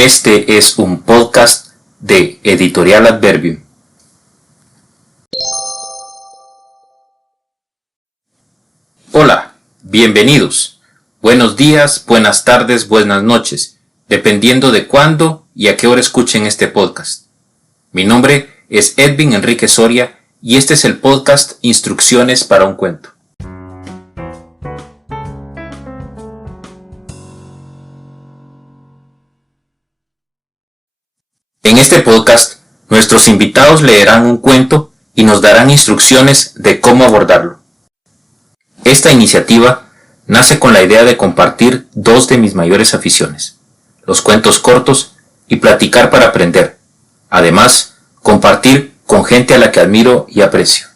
Este es un podcast de Editorial Adverbium. Hola, bienvenidos. Buenos días, buenas tardes, buenas noches, dependiendo de cuándo y a qué hora escuchen este podcast. Mi nombre es Edwin Enrique Soria y este es el podcast Instrucciones para un cuento. En este podcast, nuestros invitados leerán un cuento y nos darán instrucciones de cómo abordarlo. Esta iniciativa nace con la idea de compartir dos de mis mayores aficiones, los cuentos cortos y platicar para aprender. Además, compartir con gente a la que admiro y aprecio.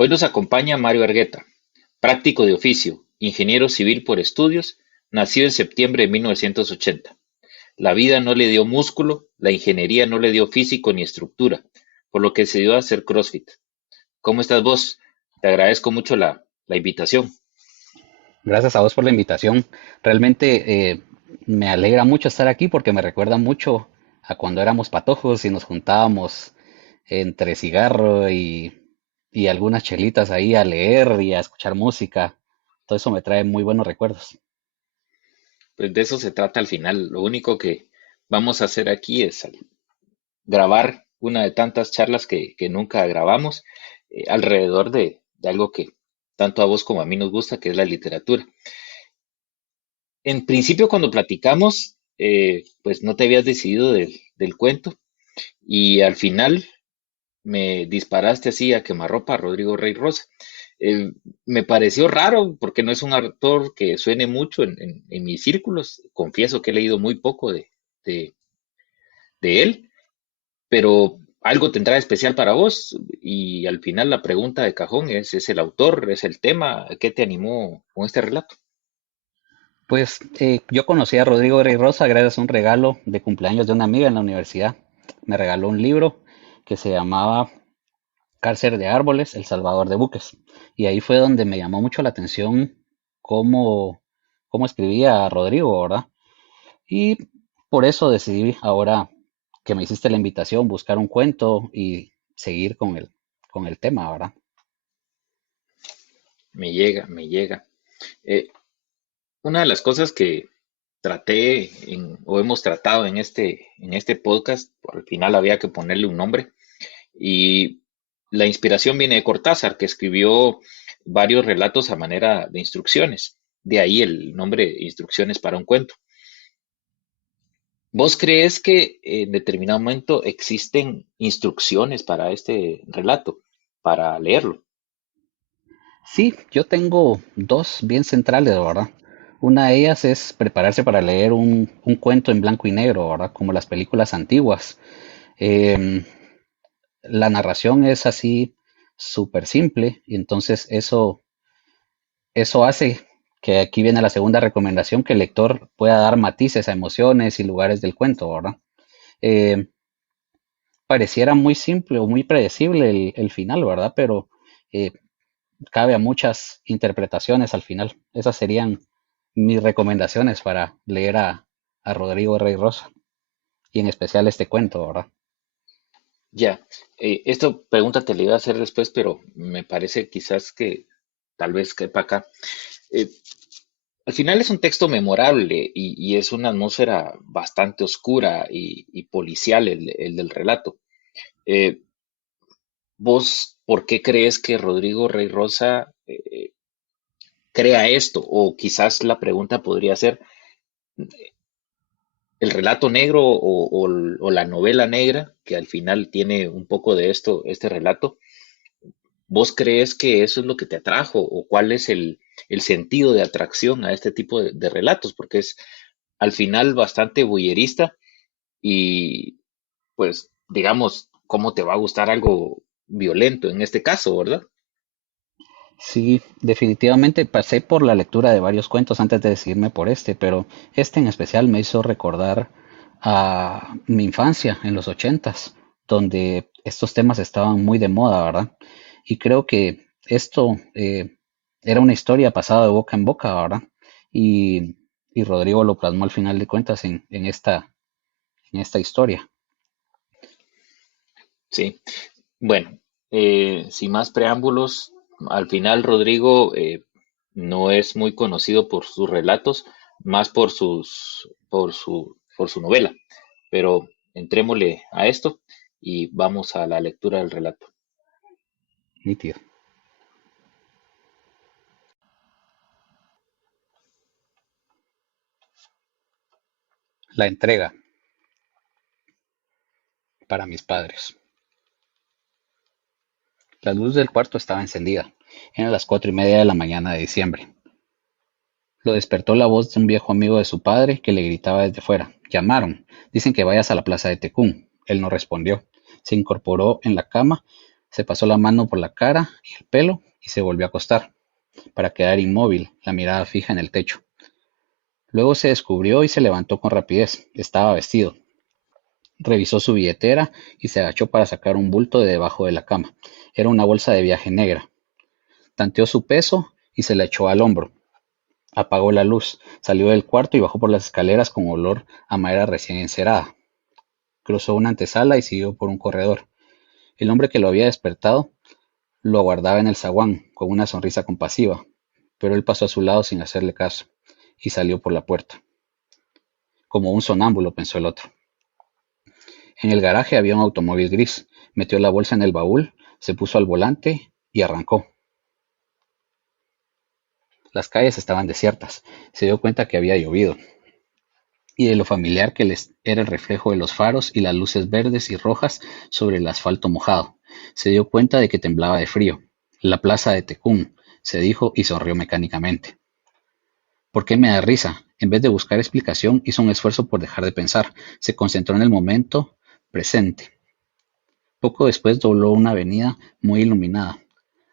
Hoy nos acompaña Mario Argueta, práctico de oficio, ingeniero civil por estudios, nacido en septiembre de 1980. La vida no le dio músculo, la ingeniería no le dio físico ni estructura, por lo que se dio a hacer CrossFit. ¿Cómo estás vos? Te agradezco mucho la invitación. Gracias a vos por la invitación. Realmente me alegra mucho estar aquí porque me recuerda mucho a cuando éramos patojos y nos juntábamos entre cigarro y algunas chelitas ahí a leer y a escuchar música. Todo eso me trae muy buenos recuerdos. Pues de eso se trata al final. Lo único que vamos a hacer aquí es grabar una de tantas charlas que nunca grabamos alrededor de algo que tanto a vos como a mí nos gusta, que es la literatura. En principio, cuando platicamos, pues no te habías decidido del cuento y al final me disparaste así a quemarropa a Rodrigo Rey Rosa. Eh, Me pareció raro porque no es un autor que suene mucho en mis círculos. Confieso que he leído muy poco de, de él, pero algo tendrá de especial para vos y al final la pregunta de cajón ¿es el autor, es el tema? ¿Qué te animó con este relato? Pues yo conocí a Rodrigo Rey Rosa gracias a un regalo de cumpleaños de una amiga en la universidad. Me regaló un libro que se llamaba Cárcel de Árboles, El Salvador de Buques. Y ahí fue donde me llamó mucho la atención cómo, cómo escribía Rodrigo, ¿verdad? Y por eso decidí ahora que me hiciste la invitación, buscar un cuento y seguir con el tema, ¿verdad? Me llega, me llega. Eh, una de las cosas que o hemos tratado en este podcast, al final había que ponerle un nombre, y la inspiración viene de Cortázar, que escribió varios relatos a manera de instrucciones. De ahí el nombre Instrucciones para un cuento. ¿Vos crees que en determinado momento existen instrucciones para este relato, para leerlo? Sí, yo tengo dos bien centrales, ¿verdad? Una de ellas es prepararse para leer un cuento en blanco y negro, ¿verdad? Como las películas antiguas. Em, la narración es así súper simple y entonces eso hace que aquí viene la segunda recomendación, que el lector pueda dar matices a emociones y lugares del cuento, ¿verdad? Eh, Pareciera muy simple o muy predecible el final, ¿verdad? Pero eh, cabe a muchas interpretaciones al final. Esas serían mis recomendaciones para leer a Rodrigo Rey Rosa y en especial este cuento, ¿verdad? Ya, esta pregunta te la iba a hacer después, pero me parece quizás que tal vez quepa acá. Eh, Al final es un texto memorable y es una atmósfera bastante oscura y policial el del relato. Eh, ¿Vos por qué crees que Rodrigo Rey Rosa crea esto? O quizás la pregunta podría ser, ¿el relato negro o la novela negra, que al final tiene un poco de esto, este relato? ¿Vos crees que eso es lo que te atrajo o cuál es el sentido de atracción a este tipo de relatos? Porque es al final bastante voyerista y pues digamos, ¿cómo te va a gustar algo violento en este caso, verdad? Sí, definitivamente pasé por la lectura de varios cuentos antes de decidirme por este, pero este en especial me hizo recordar a mi infancia en los ochentas, donde estos temas estaban muy de moda, ¿verdad? Y creo que esto era una historia pasada de boca en boca, ¿verdad? Y, y Rodrigo lo plasmó al final de cuentas en esta historia. Sí, bueno, sin más preámbulos, al final Rodrigo no es muy conocido por sus relatos, más por su novela. Pero entrémosle a esto y vamos a la lectura del relato. Nítido. La entrega para mis padres. La luz del cuarto estaba encendida. Eran las 4:30 de la mañana de diciembre. Lo despertó la voz de un viejo amigo de su padre que le gritaba desde fuera. Llamaron. Dicen que vayas a la plaza de Tecún. Él no respondió. Se incorporó en la cama, se pasó la mano por la cara y el pelo y se volvió a acostar, para quedar inmóvil, la mirada fija en el techo. Luego se descubrió y se levantó con rapidez. Estaba vestido. Revisó su billetera y se agachó para sacar un bulto de debajo de la cama. Era una bolsa de viaje negra. Tanteó su peso y se la echó al hombro. Apagó la luz, salió del cuarto y bajó por las escaleras con olor a madera recién encerada. Cruzó una antesala y siguió por un corredor. El hombre que lo había despertado lo aguardaba en el zaguán, con una sonrisa compasiva, pero él pasó a su lado sin hacerle caso, y salió por la puerta. Como un sonámbulo, pensó el otro. En el garaje había un automóvil gris. Metió la bolsa en el baúl, se puso al volante y arrancó. Las calles estaban desiertas. Se dio cuenta que había llovido, y de lo familiar que les era el reflejo de los faros y las luces verdes y rojas sobre el asfalto mojado. Se dio cuenta de que temblaba de frío. La plaza de Tecún, se dijo y sonrió mecánicamente. ¿Por qué me da risa? En vez de buscar explicación, hizo un esfuerzo por dejar de pensar. Se concentró en el momento presente. Poco después dobló una avenida muy iluminada.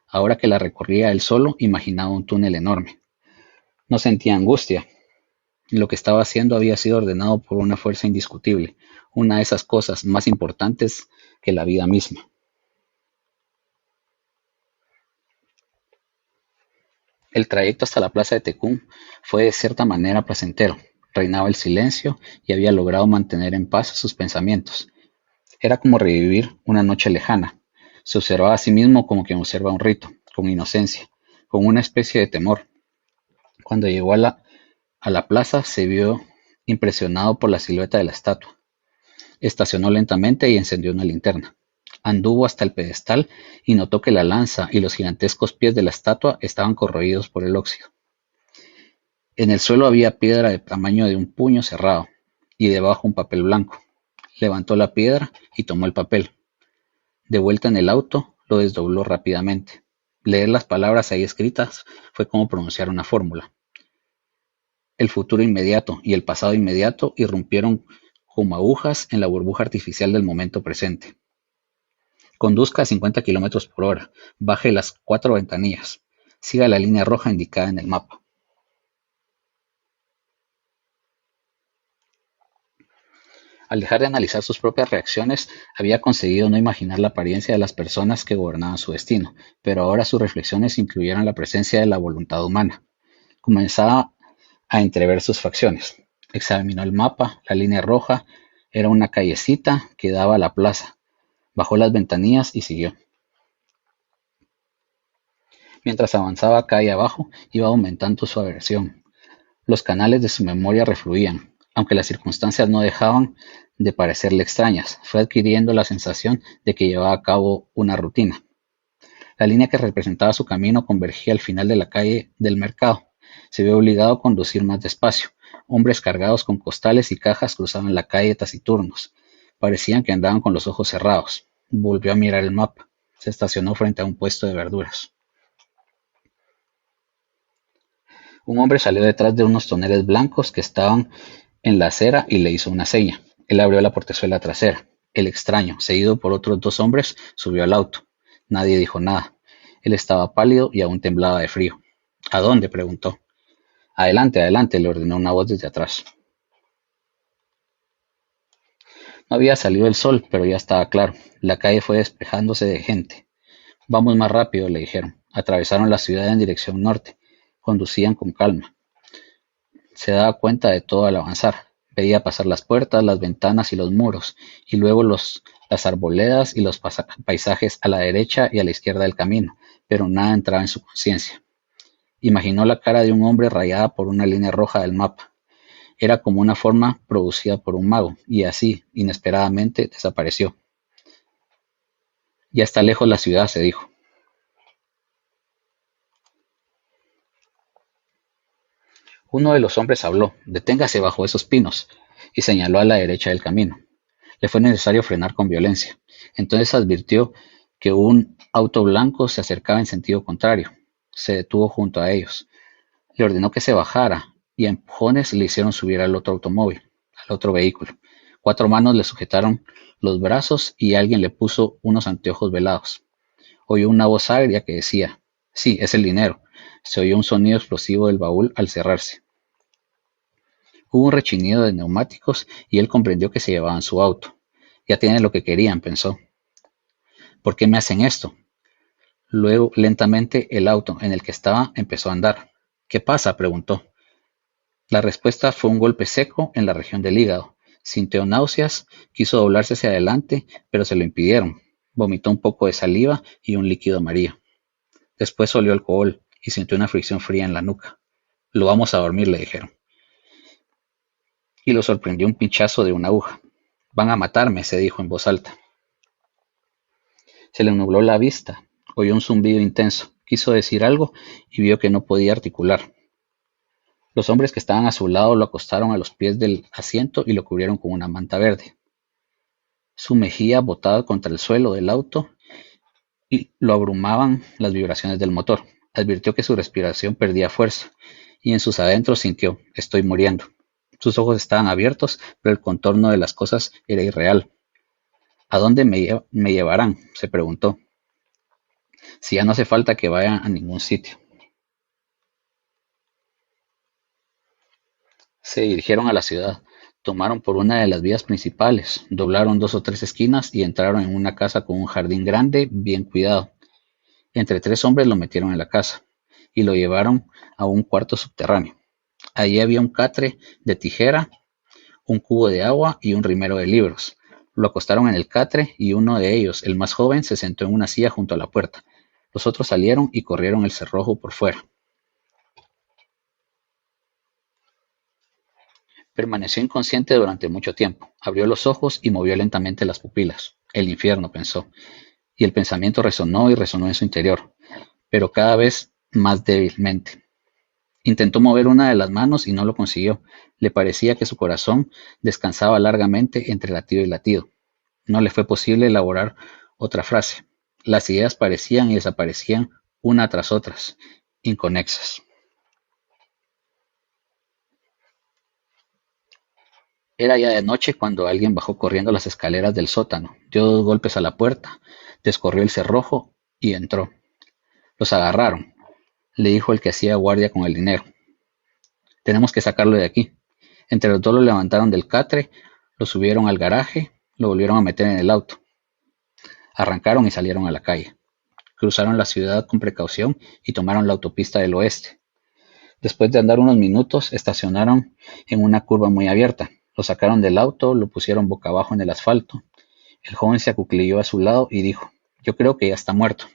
Ahora que la recorría él solo, imaginaba un túnel enorme. No sentía angustia. Lo que estaba haciendo había sido ordenado por una fuerza indiscutible, una de esas cosas más importantes que la vida misma. El trayecto hasta la plaza de Tecún fue de cierta manera placentero. Reinaba el silencio y había logrado mantener en paz sus pensamientos. Era como revivir una noche lejana. Se observaba a sí mismo como quien observa un rito, con inocencia, con una especie de temor. Cuando llegó a la plaza se vio impresionado por la silueta de la estatua. Estacionó lentamente y encendió una linterna. Anduvo hasta el pedestal y notó que la lanza y los gigantescos pies de la estatua estaban corroídos por el óxido. En el suelo había piedra de tamaño de un puño cerrado y debajo un papel blanco. Levantó la piedra y tomó el papel. De vuelta en el auto, lo desdobló rápidamente. Leer las palabras ahí escritas fue como pronunciar una fórmula. El futuro inmediato y el pasado inmediato irrumpieron como agujas en la burbuja artificial del momento presente. Conduzca a 50 km/h. Baje las 4 ventanillas. Siga la línea roja indicada en el mapa. Al dejar de analizar sus propias reacciones, había conseguido no imaginar la apariencia de las personas que gobernaban su destino, pero ahora sus reflexiones incluyeron la presencia de la voluntad humana. Comenzaba a entrever sus facciones. Examinó el mapa, la línea roja era una callecita que daba a la plaza. Bajó las ventanillas y siguió. Mientras avanzaba calle abajo, iba aumentando su aversión. Los canales de su memoria refluían, aunque las circunstancias no dejaban de parecerle extrañas. Fue adquiriendo la sensación de que llevaba a cabo una rutina. La línea que representaba su camino convergía al final de la calle del mercado. Se vio obligado a conducir más despacio. Hombres cargados con costales y cajas cruzaban la calle taciturnos. Parecían que andaban con los ojos cerrados. Volvió a mirar el mapa. Se estacionó frente a un puesto de verduras. Un hombre salió detrás de unos toneles blancos que estaban en la acera y le hizo una seña. Él abrió la portezuela trasera. El extraño, seguido por otros 2 hombres, subió al auto. Nadie dijo nada. Él estaba pálido y aún temblaba de frío. ¿A dónde? Preguntó. Adelante, adelante, le ordenó una voz desde atrás. No había salido el sol, pero ya estaba claro. La calle fue despejándose de gente. Vamos más rápido, le dijeron. Atravesaron la ciudad en dirección norte. Conducían con calma. Se daba cuenta de todo al avanzar. Veía pasar las puertas, las ventanas y los muros, y luego las arboledas y los paisajes a la derecha y a la izquierda del camino, pero nada entraba en su conciencia. Imaginó la cara de un hombre rayada por una línea roja del mapa. Era como una forma producida por un mago, y así, inesperadamente, desapareció. Ya está lejos la ciudad, se dijo. Uno de los hombres habló: «Deténgase bajo esos pinos», y señaló a la derecha del camino. Le fue necesario frenar con violencia. Entonces advirtió que un auto blanco se acercaba en sentido contrario. Se detuvo junto a ellos. Le ordenó que se bajara, y a empujones le hicieron subir al otro automóvil, al otro vehículo. 4 manos le sujetaron los brazos y alguien le puso unos anteojos velados. Oyó una voz agria que decía: «Sí, es el dinero». Se oyó un sonido explosivo del baúl al cerrarse. Hubo un rechinido de neumáticos y él comprendió que se llevaban su auto. Ya tienen lo que querían, pensó. ¿Por qué me hacen esto? Luego, lentamente, el auto en el que estaba empezó a andar. ¿Qué pasa?, preguntó. La respuesta fue un golpe seco en la región del hígado. Sintió náuseas, quiso doblarse hacia adelante, pero se lo impidieron. Vomitó un poco de saliva y un líquido amarillo. Después olió alcohol y sintió una fricción fría en la nuca. «Lo vamos a dormir», le dijeron. Y lo sorprendió un pinchazo de una aguja. «Van a matarme», se dijo en voz alta. Se le nubló la vista. Oyó un zumbido intenso. Quiso decir algo y vio que no podía articular. Los hombres que estaban a su lado lo acostaron a los pies del asiento y lo cubrieron con una manta verde. Su mejilla botaba contra el suelo del auto y lo abrumaban las vibraciones del motor. Advirtió que su respiración perdía fuerza y en sus adentros sintió: «Estoy muriendo». Sus ojos estaban abiertos, pero el contorno de las cosas era irreal. «¿A dónde me llevarán?», se preguntó. «Si ya no hace falta que vaya a ningún sitio». Se dirigieron a la ciudad, tomaron por una de las vías principales, doblaron 2 o 3 esquinas y entraron en una casa con un jardín grande, bien cuidado. Entre 3 hombres lo metieron en la casa y lo llevaron a un cuarto subterráneo. Allí había un catre de tijera, un cubo de agua y un rimero de libros. Lo acostaron en el catre y uno de ellos, el más joven, se sentó en una silla junto a la puerta. Los otros salieron y corrieron el cerrojo por fuera. Permaneció inconsciente durante mucho tiempo. Abrió los ojos y movió lentamente las pupilas. «El infierno», pensó, y el pensamiento resonó y resonó en su interior, pero cada vez más débilmente. Intentó mover una de las manos y no lo consiguió. Le parecía que su corazón descansaba largamente entre latido y latido. No le fue posible elaborar otra frase. Las ideas parecían y desaparecían una tras otras, inconexas. Era ya de noche cuando alguien bajó corriendo las escaleras del sótano, dio 2 golpes a la puerta, descorrió el cerrojo y entró. «Los agarraron», le dijo el que hacía guardia con el dinero. «Tenemos que sacarlo de aquí». Entre los dos lo levantaron del catre, lo subieron al garaje, lo volvieron a meter en el auto. Arrancaron y salieron a la calle. Cruzaron la ciudad con precaución y tomaron la autopista del oeste. Después de andar unos minutos, estacionaron en una curva muy abierta. Lo sacaron del auto, lo pusieron boca abajo en el asfalto. El joven se acuclilló a su lado y dijo: «Yo creo que ya está muerto».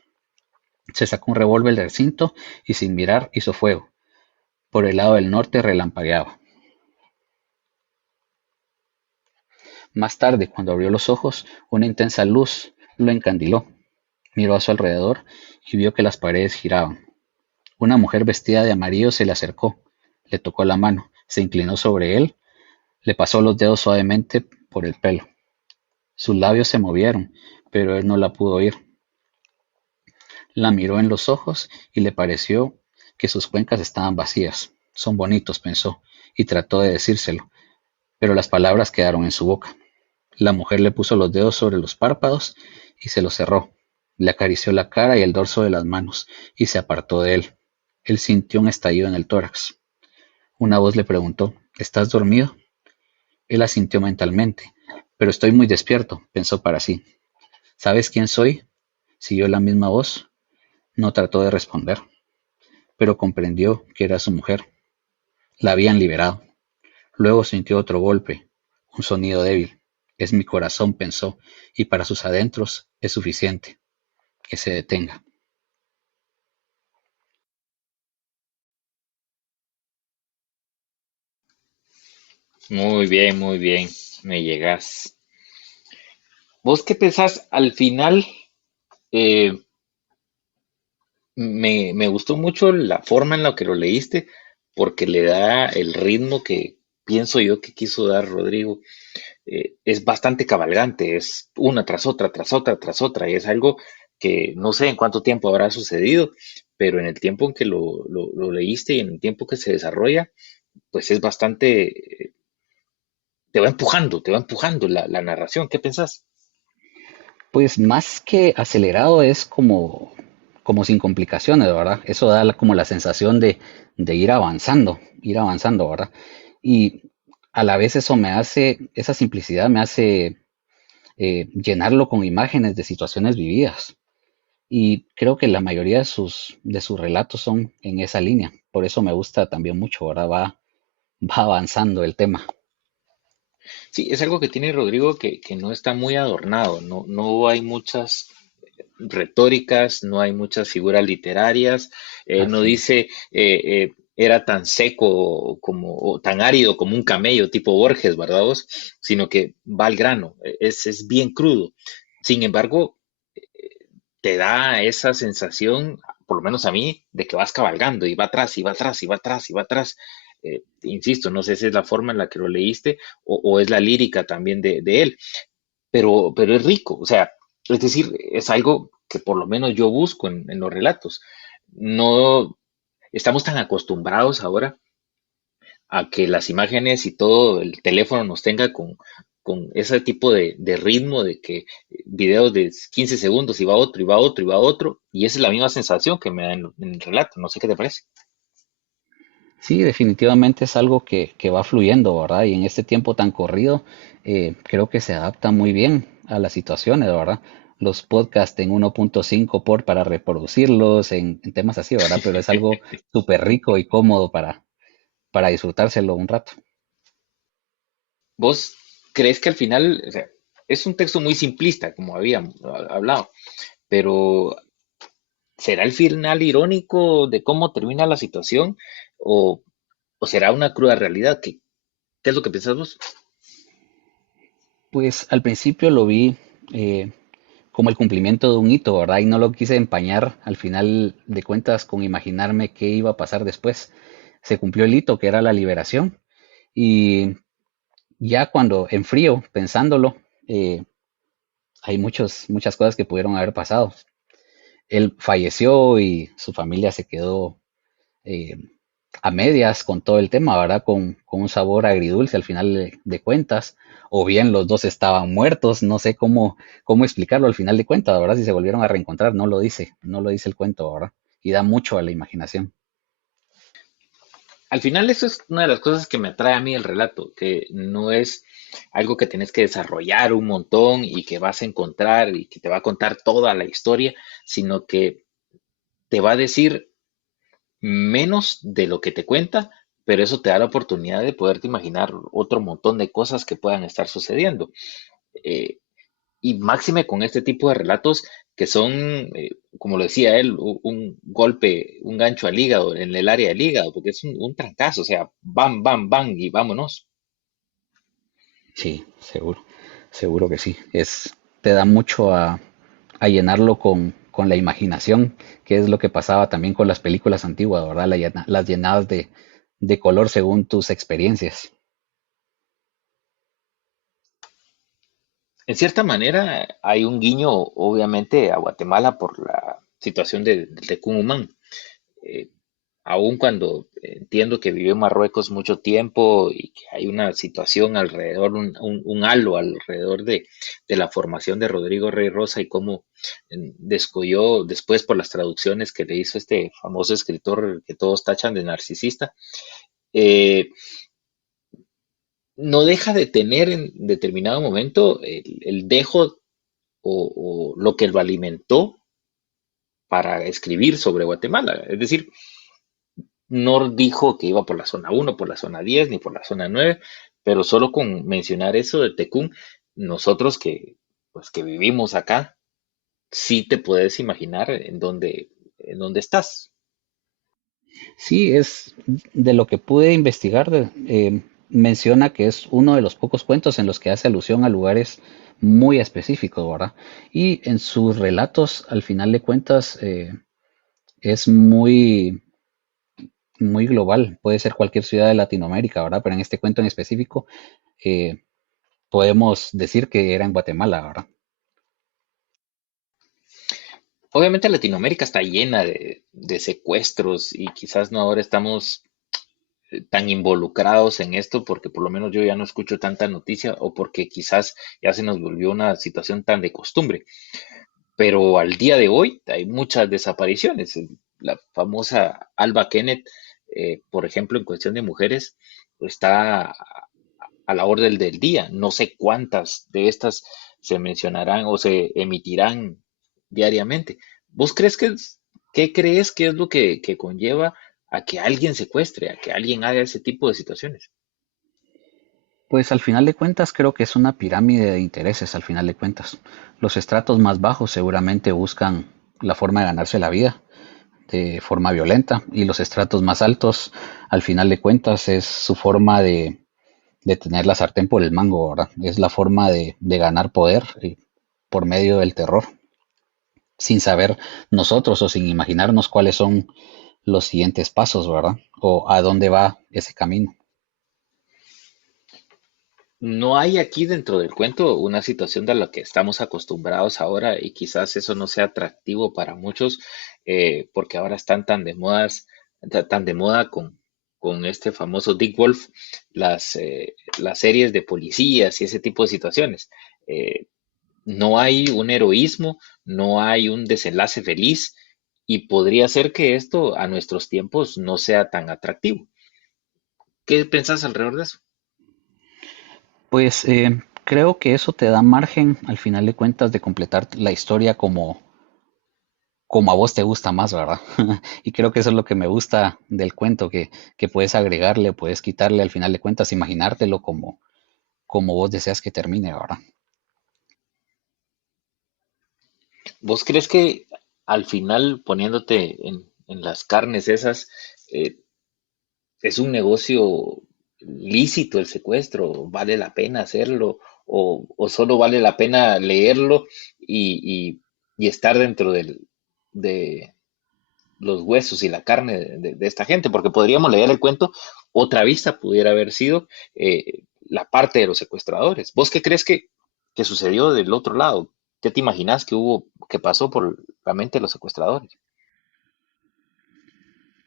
Se sacó un revólver del cinto y sin mirar hizo fuego. Por el lado del norte relampagueaba. Más tarde, cuando abrió los ojos, una intensa luz lo encandiló. Miró a su alrededor y vio que las paredes giraban. Una mujer vestida de amarillo se le acercó, le tocó la mano, se inclinó sobre él, le pasó los dedos suavemente por el pelo. Sus labios se movieron, pero él no la pudo oír. La miró en los ojos y le pareció que sus cuencas estaban vacías. «Son bonitos», pensó, y trató de decírselo, pero las palabras quedaron en su boca. La mujer le puso los dedos sobre los párpados y se los cerró. Le acarició la cara y el dorso de las manos y se apartó de él. Él sintió un estallido en el tórax. Una voz le preguntó: «¿Estás dormido?». Él asintió mentalmente, Pero estoy muy despierto, pensó para sí. ¿Sabes quién soy? Siguió la misma voz. No trató de responder, pero comprendió que era su mujer. La habían liberado. Luego sintió otro golpe, un sonido débil. Es mi corazón, pensó, y para sus adentros es suficiente. Que se detenga. Muy bien, me llegas. ¿Vos qué pensás? Al final, eh, me gustó mucho la forma en la que lo leíste, porque le da el ritmo que pienso yo que quiso dar Rodrigo. Es bastante cabalgante, es una tras otra, tras otra, tras otra, y es algo que no sé en cuánto tiempo habrá sucedido, pero en el tiempo en que lo leíste y en el tiempo que se desarrolla, pues es bastante, te va empujando la narración. ¿Qué pensás? Pues más que acelerado es como sin complicaciones, ¿verdad? Eso da como la sensación de ir avanzando, ¿verdad? Y a la vez eso me hace, esa simplicidad me hace llenarlo con imágenes de situaciones vividas. Y creo que la mayoría de sus relatos son en esa línea. Por eso me gusta también mucho, ¿verdad? Va avanzando el tema. Sí, es algo que tiene Rodrigo que no está muy adornado, no hay muchas retóricas, no hay muchas figuras literarias, no Así es. dice era tan seco como, o tan árido como un camello tipo Borges, ¿verdad vos? Sino que va al grano, es bien crudo. Sin embargo, te da esa sensación, por lo menos a mí, de que vas cabalgando y va atrás y va atrás y va atrás y va atrás. Insisto, no sé si es la forma en la que lo leíste o es la lírica también de él, pero es rico, o sea, es decir, es algo que por lo menos yo busco en los relatos. No estamos tan acostumbrados ahora a que las imágenes y todo el teléfono nos tenga con ese tipo de ritmo de que videos de 15 segundos y va otro y va otro y va otro, y esa es la misma sensación que me da en el relato, no sé qué te parece. Sí, definitivamente es algo que va fluyendo, ¿verdad? Y en este tiempo tan corrido, creo que se adapta muy bien a las situaciones, ¿verdad? Los podcasts en 1.5 por para reproducirlos, en temas así, ¿verdad? Pero es algo súper rico y cómodo para disfrutárselo un rato. ¿Vos crees que al final, o sea, es un texto muy simplista, como habíamos hablado, pero ¿será el final irónico de cómo termina la situación o, o será una cruda realidad? ¿Qué es lo que piensas vos? Pues al principio lo vi eh, como el cumplimiento de un hito, ¿verdad? Y no lo quise empañar al final de cuentas con imaginarme qué iba a pasar después. Se cumplió el hito, que era la liberación. Y ya cuando en frío, pensándolo, eh, hay muchas cosas que pudieron haber pasado. Él falleció y su familia se quedó eh, a medias con todo el tema, ¿verdad? Con un sabor agridulce al final de cuentas. O bien los dos estaban muertos, no sé cómo explicarlo al final de cuentas, ¿verdad? Si se volvieron a reencontrar, no lo dice el cuento, ¿verdad? Y da mucho a la imaginación. Al final eso es una de las cosas que me atrae a mí el relato, que no es algo que tienes que desarrollar un montón y que vas a encontrar y que te va a contar toda la historia, sino que te va a decir menos de lo que te cuenta, pero eso te da la oportunidad de poderte imaginar otro montón de cosas que puedan estar sucediendo. Eh, y máxime con este tipo de relatos que son, como lo decía él, un golpe, un gancho al hígado, en el área del hígado, porque es un trancazo, o sea, bam, bam, bam y vámonos. Sí, seguro que sí. Te da mucho a llenarlo con la imaginación, que es lo que pasaba también con las películas antiguas, ¿verdad? Las llenadas de color según tus experiencias. En cierta manera, hay un guiño, obviamente, a Guatemala por la situación del Tecún eh, aun cuando entiendo que vivió en Marruecos mucho tiempo y que hay una situación alrededor, un halo alrededor de la formación de Rodrigo Rey Rosa y cómo descolló después por las traducciones que le hizo este famoso escritor que todos tachan de narcisista. eh, no deja de tener en determinado momento el dejo o lo que lo alimentó para escribir sobre Guatemala. Es decir, no dijo que iba por la zona uno, por la zona 10, ni por la zona 9, pero solo con mencionar eso de Tecún, nosotros pues, que vivimos acá, sí te puedes imaginar en dónde estás. Sí, es de lo que pude investigar, menciona que es uno de los pocos cuentos en los que hace alusión a lugares muy específicos, ¿verdad? Y en sus relatos, al final de cuentas, es muy global. Puede ser cualquier ciudad de Latinoamérica, ¿verdad? Pero en este cuento en específico, eh, podemos decir que era en Guatemala, ¿verdad? Obviamente Latinoamérica está llena de secuestros y quizás no ahora estamos tan involucrados en esto porque por lo menos yo ya no escucho tanta noticia o porque quizás ya se nos volvió una situación tan de costumbre. Pero al día de hoy hay muchas desapariciones. La famosa Alba Kenneth, por ejemplo, en cuestión de mujeres, está a la orden del día. No sé cuántas de estas se mencionarán o se emitirán diariamente. ¿Vos crees qué crees que es lo que conlleva a que alguien secuestre, a que alguien haga ese tipo de situaciones? Pues al final de cuentas creo que es una pirámide de intereses, al final de cuentas. Los estratos más bajos seguramente buscan la forma de ganarse la vida de forma violenta y los estratos más altos, al final de cuentas, es su forma de tener la sartén por el mango, ¿verdad? Es la forma de ganar poder por medio del terror, sin saber nosotros o sin imaginarnos cuáles son los siguientes pasos, ¿verdad? O a dónde va ese camino. No hay aquí dentro del cuento una situación de la que estamos acostumbrados ahora y quizás eso no sea atractivo para muchos porque ahora están tan de moda con este famoso Dick Wolf, las series de policías y ese tipo de situaciones. Eh, no hay un heroísmo, no hay un desenlace feliz y podría ser que esto a nuestros tiempos no sea tan atractivo. ¿Qué pensás alrededor de eso? Pues creo que eso te da margen, al final de cuentas, de completar la historia como a vos te gusta más, ¿verdad? Y creo que eso es lo que me gusta del cuento, que puedes agregarle, puedes quitarle, al final de cuentas, imaginártelo como vos deseas que termine, ¿verdad? ¿Vos crees que al final, poniéndote en las carnes esas, eh, es un negocio lícito el secuestro? ¿Vale la pena hacerlo? O solo vale la pena leerlo y estar dentro de los huesos y la carne de esta gente? Porque podríamos leer el cuento, otra vista pudiera haber sido la parte de los secuestradores. ¿Vos qué crees que sucedió del otro lado? ¿Qué te imaginas que que pasó por la mente de los secuestradores?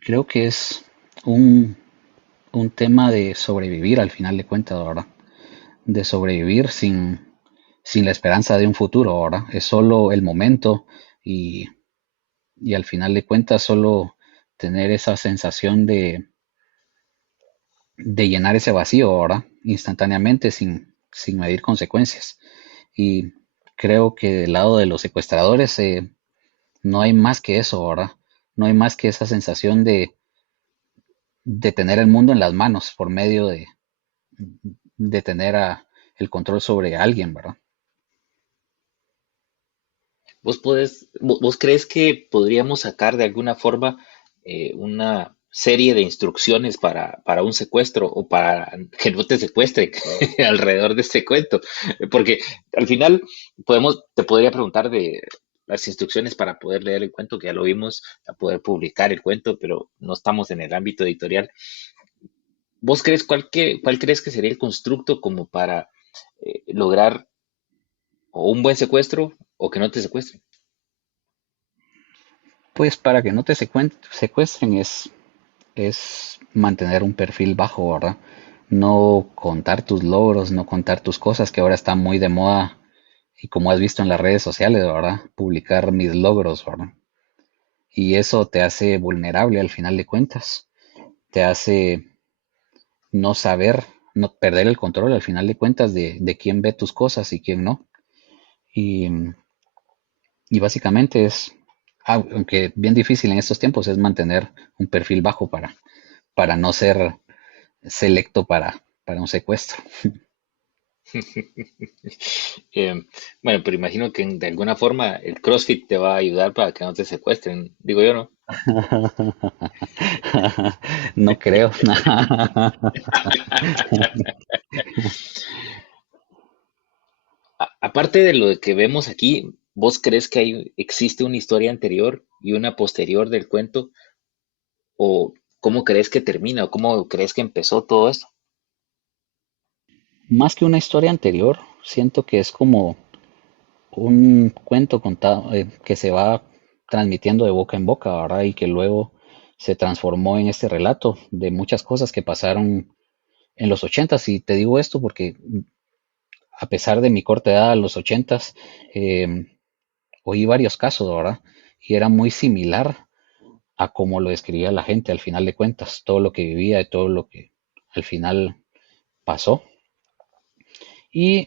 Creo que es un, un tema de sobrevivir, al final de cuentas, ¿verdad? De sobrevivir sin la esperanza de un futuro, ¿verdad? Es solo el momento y, y al final de cuentas solo tener esa sensación de llenar ese vacío, ¿verdad? Instantáneamente, sin medir consecuencias. Y creo que del lado de los secuestradores no hay más que eso, ¿verdad? No hay más que esa sensación de tener el mundo en las manos por medio de tener el control sobre alguien, ¿verdad? ¿Vos crees que podríamos sacar de alguna forma una serie de instrucciones para un secuestro o para que no te secuestren alrededor de este cuento? Porque al final te podría preguntar de las instrucciones para poder leer el cuento, que ya lo vimos, a poder publicar el cuento, pero no estamos en el ámbito editorial. ¿Vos crees cuál crees que sería el constructo como para lograr o un buen secuestro o que no te secuestren? Pues para que no te secuestren es mantener un perfil bajo, ¿verdad? No contar tus logros, no contar tus cosas, que ahora está muy de moda y como has visto en las redes sociales, ¿verdad? Publicar mis logros, ¿verdad? Y eso te hace vulnerable al final de cuentas, te hace no saber no perder el control al final de cuentas de quién ve tus cosas y quién no. Y, y básicamente es, aunque bien difícil en estos tiempos, es mantener un perfil bajo para no ser selecto para un secuestro. Eh, bueno, pero imagino que de alguna forma el CrossFit te va a ayudar para que no te secuestren, digo yo, ¿no? No creo. Aparte de lo que vemos aquí, ¿vos crees que existe una historia anterior y una posterior del cuento? ¿O cómo crees que termina? ¿O cómo crees que empezó todo esto? Más que una historia anterior, siento que es como un cuento contado que se va transmitiendo de boca en boca, ¿verdad? Y que luego se transformó en este relato de muchas cosas que pasaron en los ochentas. Y te digo esto porque a pesar de mi corta edad, a los ochentas, eh, oí varios casos, ¿verdad? Y era muy similar a cómo lo describía la gente al final de cuentas, todo lo que vivía y todo lo que al final pasó. Y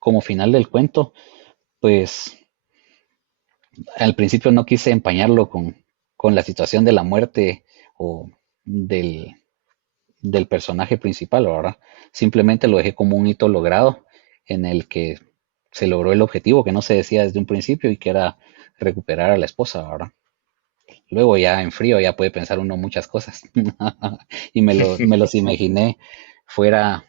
como final del cuento, pues al principio no quise empañarlo con la situación de la muerte o del, del personaje principal, ¿verdad? Simplemente lo dejé como un hito logrado en el que se logró el objetivo que no se decía desde un principio y que era recuperar a la esposa, ¿verdad? Luego ya en frío ya puede pensar uno muchas cosas. Y me los imaginé fuera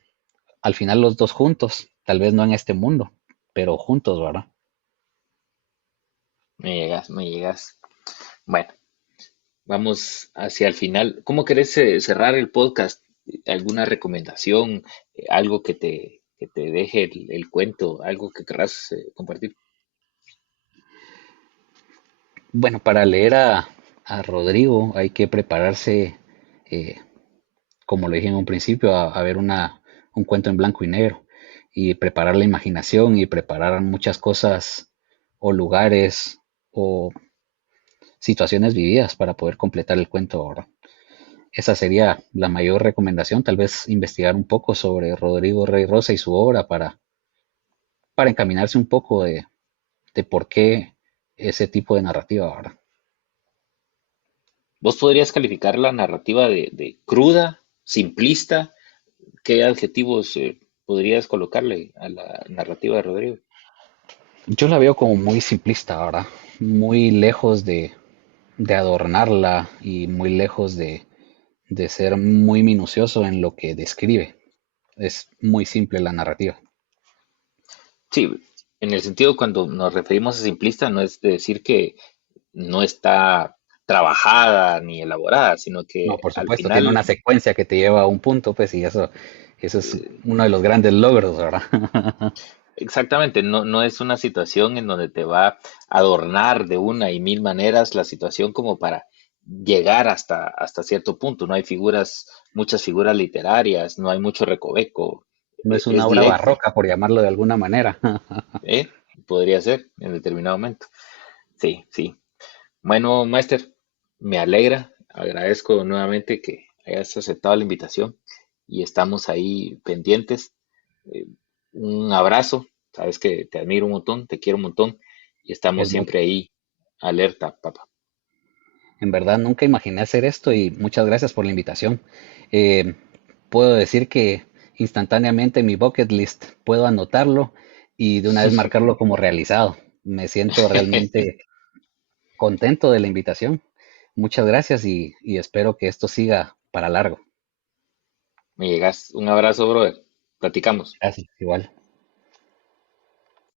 al final los dos juntos, tal vez no en este mundo, pero juntos, ¿verdad? Me llegas, me llegas. Bueno, vamos hacia el final. ¿Cómo querés cerrar el podcast? ¿Alguna recomendación? ¿Algo que te deje el cuento? ¿Algo que querrás compartir? Bueno, para leer a Rodrigo hay que prepararse, eh, como lo dije en un principio, a ver un cuento en blanco y negro y preparar la imaginación y preparar muchas cosas o lugares o situaciones vividas para poder completar el cuento ahora. Esa sería la mayor recomendación, tal vez investigar un poco sobre Rodrigo Rey Rosa y su obra para encaminarse un poco de por qué ese tipo de narrativa ahora. ¿Vos podrías calificar la narrativa de cruda, simplista? ¿Qué adjetivos podrías colocarle a la narrativa de Rodrigo? Yo la veo como muy simplista ahora, muy lejos de adornarla y muy lejos de ser muy minucioso en lo que describe. Es muy simple la narrativa. Sí, en el sentido cuando nos referimos a simplista no es de decir que no está trabajada ni elaborada, sino No, que por al supuesto, tiene final, una secuencia que te lleva a un punto, pues, y eso es uno de los grandes logros, ¿verdad? exactamente, no es una situación en donde te va a adornar de una y mil maneras la situación como para llegar hasta cierto punto. No hay figuras, muchas figuras literarias, no hay mucho recoveco, No es una es obra directo, barroca, por llamarlo de alguna manera. ¿eh? Podría ser en determinado momento. Sí, sí. Bueno, Maester, me alegra, agradezco nuevamente que hayas aceptado la invitación y estamos ahí pendientes. Eh, un abrazo, sabes que te admiro un montón, te quiero un montón y estamos Es siempre mutuo. ahí alerta, papá. En verdad nunca imaginé hacer esto y muchas gracias por la invitación. Eh, Puedo decir que instantáneamente en mi bucket list puedo anotarlo y de una vez marcarlo como realizado. Me siento realmente contento de la invitación. Muchas gracias y espero que esto siga para largo. Me llegas, un abrazo, brother. Platicamos. Gracias, igual.